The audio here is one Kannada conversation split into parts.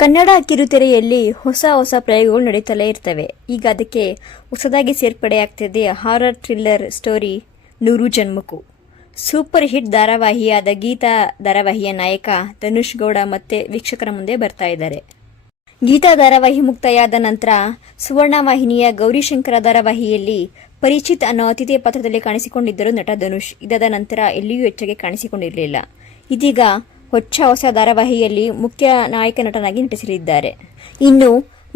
ಕನ್ನಡ ಕಿರುತೆರೆಯಲ್ಲಿ ಹೊಸ ಹೊಸ ಪ್ರಯೋಗಗಳು ನಡೀತಲೇ ಇರ್ತವೆ. ಈಗ ಅದಕ್ಕೆ ಹೊಸದಾಗಿ ಸೇರ್ಪಡೆಯಾಗ್ತಿದೆ ಹಾರರ್ ಥ್ರಿಲ್ಲರ್ ಸ್ಟೋರಿ ನೂರು ಜನ್ಮಕ್ಕೂ. ಸೂಪರ್ ಹಿಟ್ ಧಾರಾವಾಹಿಯಾದ ಗೀತಾ ಧಾರಾವಾಹಿಯ ನಾಯಕ ಧನುಷ್ ಗೌಡ ಮತ್ತೆ ವೀಕ್ಷಕರ ಮುಂದೆ ಬರ್ತಾ ಇದ್ದಾರೆ. ಗೀತಾ ಧಾರಾವಾಹಿ ಮುಕ್ತಾಯಾದ ನಂತರ ಸುವರ್ಣ ವಾಹಿನಿಯ ಗೌರಿಶಂಕರ ಧಾರಾವಾಹಿಯಲ್ಲಿ ಪರಿಚಿತ್ ಅನ್ನೋ ಅತಿಥಿಯ ಪಾತ್ರದಲ್ಲಿ ಕಾಣಿಸಿಕೊಂಡಿದ್ದರು ನಟ ಧನುಷ್. ಇದಾದ ನಂತರ ಎಲ್ಲಿಯೂ ಹೆಚ್ಚಾಗಿ ಕಾಣಿಸಿಕೊಂಡಿರಲಿಲ್ಲ. ಇದೀಗ ಹೊಸ ಧಾರಾವಾಹಿಯಲ್ಲಿ ಮುಖ್ಯ ನಾಯಕ ನಟನಾಗಿ ನಟಿಸಲಿದ್ದಾರೆ. ಇನ್ನು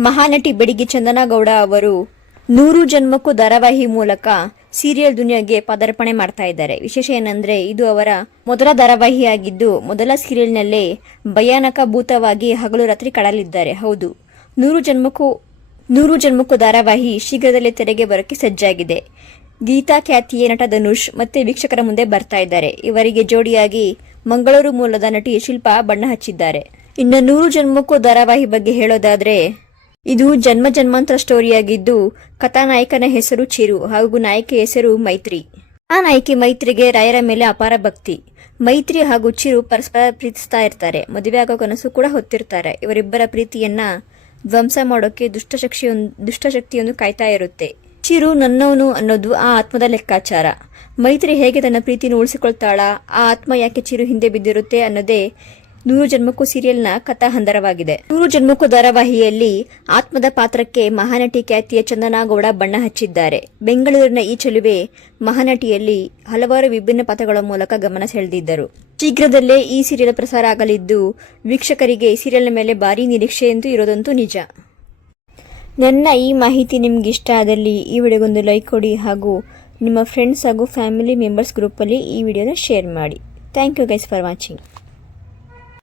ಮಹಾನಟಿ ಬೆಡಗಿ ಚಂದನಾ ಗೌಡ ಅವರು ನೂರು ಜನ್ಮಕ್ಕೂ ಧಾರಾವಾಹಿ ಮೂಲಕ ಸೀರಿಯಲ್ ದುನಿಯಾಗೆ ಪದಾರ್ಪಣೆ ಮಾಡ್ತಾ ಇದ್ದಾರೆ. ವಿಶೇಷ ಏನಂದ್ರೆ ಇದು ಅವರ ಮೊದಲ ಧಾರಾವಾಹಿಯಾಗಿದ್ದು ಮೊದಲ ಸೀರಿಯಲ್ನಲ್ಲೇ ಭಯಾನಕ ಭೂತವಾಗಿ ಹಗಲು ರಾತ್ರಿ ಕಾಡಲಿದ್ದಾರೆ. ಹೌದು, ನೂರು ಜನ್ಮಕ್ಕೂ ಧಾರಾವಾಹಿ ಶೀಘ್ರದಲ್ಲೇ ತೆರೆಗೆ ಬರೋಕ್ಕೆ ಸಜ್ಜಾಗಿದೆ. ಗೀತಾ ಖ್ಯಾತಿಯ ನಟ ಧನುಷ್ ಮತ್ತೆ ವೀಕ್ಷಕರ ಮುಂದೆ ಬರ್ತಾ ಇದ್ದಾರೆ. ಇವರಿಗೆ ಜೋಡಿಯಾಗಿ ಮಂಗಳೂರು ಮೂಲದ ನಟಿ ಶಿಲ್ಪಾ ಬಣ್ಣ ಹಚ್ಚಿದ್ದಾರೆ. ಇನ್ನು ನೂರು ಜನ್ಮಕ್ಕೂ ಧಾರಾವಾಹಿ ಬಗ್ಗೆ ಹೇಳೋದಾದ್ರೆ ಇದು ಜನ್ಮಾಂತರ ಸ್ಟೋರಿಯಾಗಿದ್ದು ಕಥಾನಾಯಕನ ಹೆಸರು ಚಿರು ಹಾಗೂ ನಾಯಕಿ ಹೆಸರು ಮೈತ್ರಿ. ಆ ನಾಯಕಿ ಮೈತ್ರಿಗೆ ರಾಯರ ಮೇಲೆ ಅಪಾರ ಭಕ್ತಿ. ಮೈತ್ರಿ ಹಾಗೂ ಚಿರು ಪರಸ್ಪರ ಪ್ರೀತಿಸ್ತಾ ಇರ್ತಾರೆ. ಮದುವೆ ಆಗೋ ಕನಸು ಕೂಡ ಹೊತ್ತಿರ್ತಾರೆ. ಇವರಿಬ್ಬರ ಪ್ರೀತಿಯನ್ನ ಧ್ವಂಸ ಮಾಡೋಕೆ ದುಷ್ಟಶಕ್ತಿಯೊಂದು ಕಾಯ್ತಾ ಇರುತ್ತೆ. ಚಿರು ನನ್ನವನು ಅನ್ನೋದು ಆ ಆತ್ಮದ ಲೆಕ್ಕಾಚಾರ. ಮೈತ್ರಿ ಹೇಗೆ ತನ್ನ ಪ್ರೀತಿಯನ್ನು ಉಳಿಸಿಕೊಳ್ತಾಳ, ಆ ಆತ್ಮ ಯಾಕೆ ಚಿರು ಹಿಂದೆ ಬಿದ್ದಿರುತ್ತೆ ಅನ್ನೋದೇ ನೂರು ಜನ್ಮಕ್ಕೂ ಸೀರಿಯಲ್ನ ಕಥಾ ಹಂದರವಾಗಿದೆ. ನೂರು ಜನ್ಮಕ್ಕೂ ಧಾರಾವಾಹಿಯಲ್ಲಿ ಆತ್ಮದ ಪಾತ್ರಕ್ಕೆ ಮಹಾನಟಿ ಖ್ಯಾತಿಯ ಚಂದನಾ ಗೌಡ ಬಣ್ಣ ಹಚ್ಚಿದ್ದಾರೆ. ಬೆಂಗಳೂರಿನ ಈ ಚೆಲುವೆ ಮಹಾನಟಿಯಲ್ಲಿ ಹಲವಾರು ವಿಭಿನ್ನ ಪಾತ್ರಗಳ ಮೂಲಕ ಗಮನ ಸೆಳೆದಿದ್ದರು. ಶೀಘ್ರದಲ್ಲೇ ಈ ಸೀರಿಯಲ್ ಪ್ರಸಾರ ಆಗಲಿದ್ದು ವೀಕ್ಷಕರಿಗೆ ಸೀರಿಯಲ್ನ ಮೇಲೆ ಭಾರೀ ನಿರೀಕ್ಷೆಯಂತೂ ಇರೋದಂತೂ ನಿಜ. ನನ್ನ ಈ ಮಾಹಿತಿ ನಿಮ್ಗೆ ಇಷ್ಟ ಆದಲ್ಲಿ ಈ ವಿಡಿಯೋಗೊಂದು ಲೈಕ್ ಕೊಡಿ ಹಾಗೂ ನಿಮ್ಮ ಫ್ರೆಂಡ್ಸ್ ಹಾಗೂ ಫ್ಯಾಮಿಲಿ ಮೆಂಬರ್ಸ್ ಗ್ರೂಪಲ್ಲಿ ಈ ವಿಡಿಯೋನ ಶೇರ್ ಮಾಡಿ. Thank you guys for watching.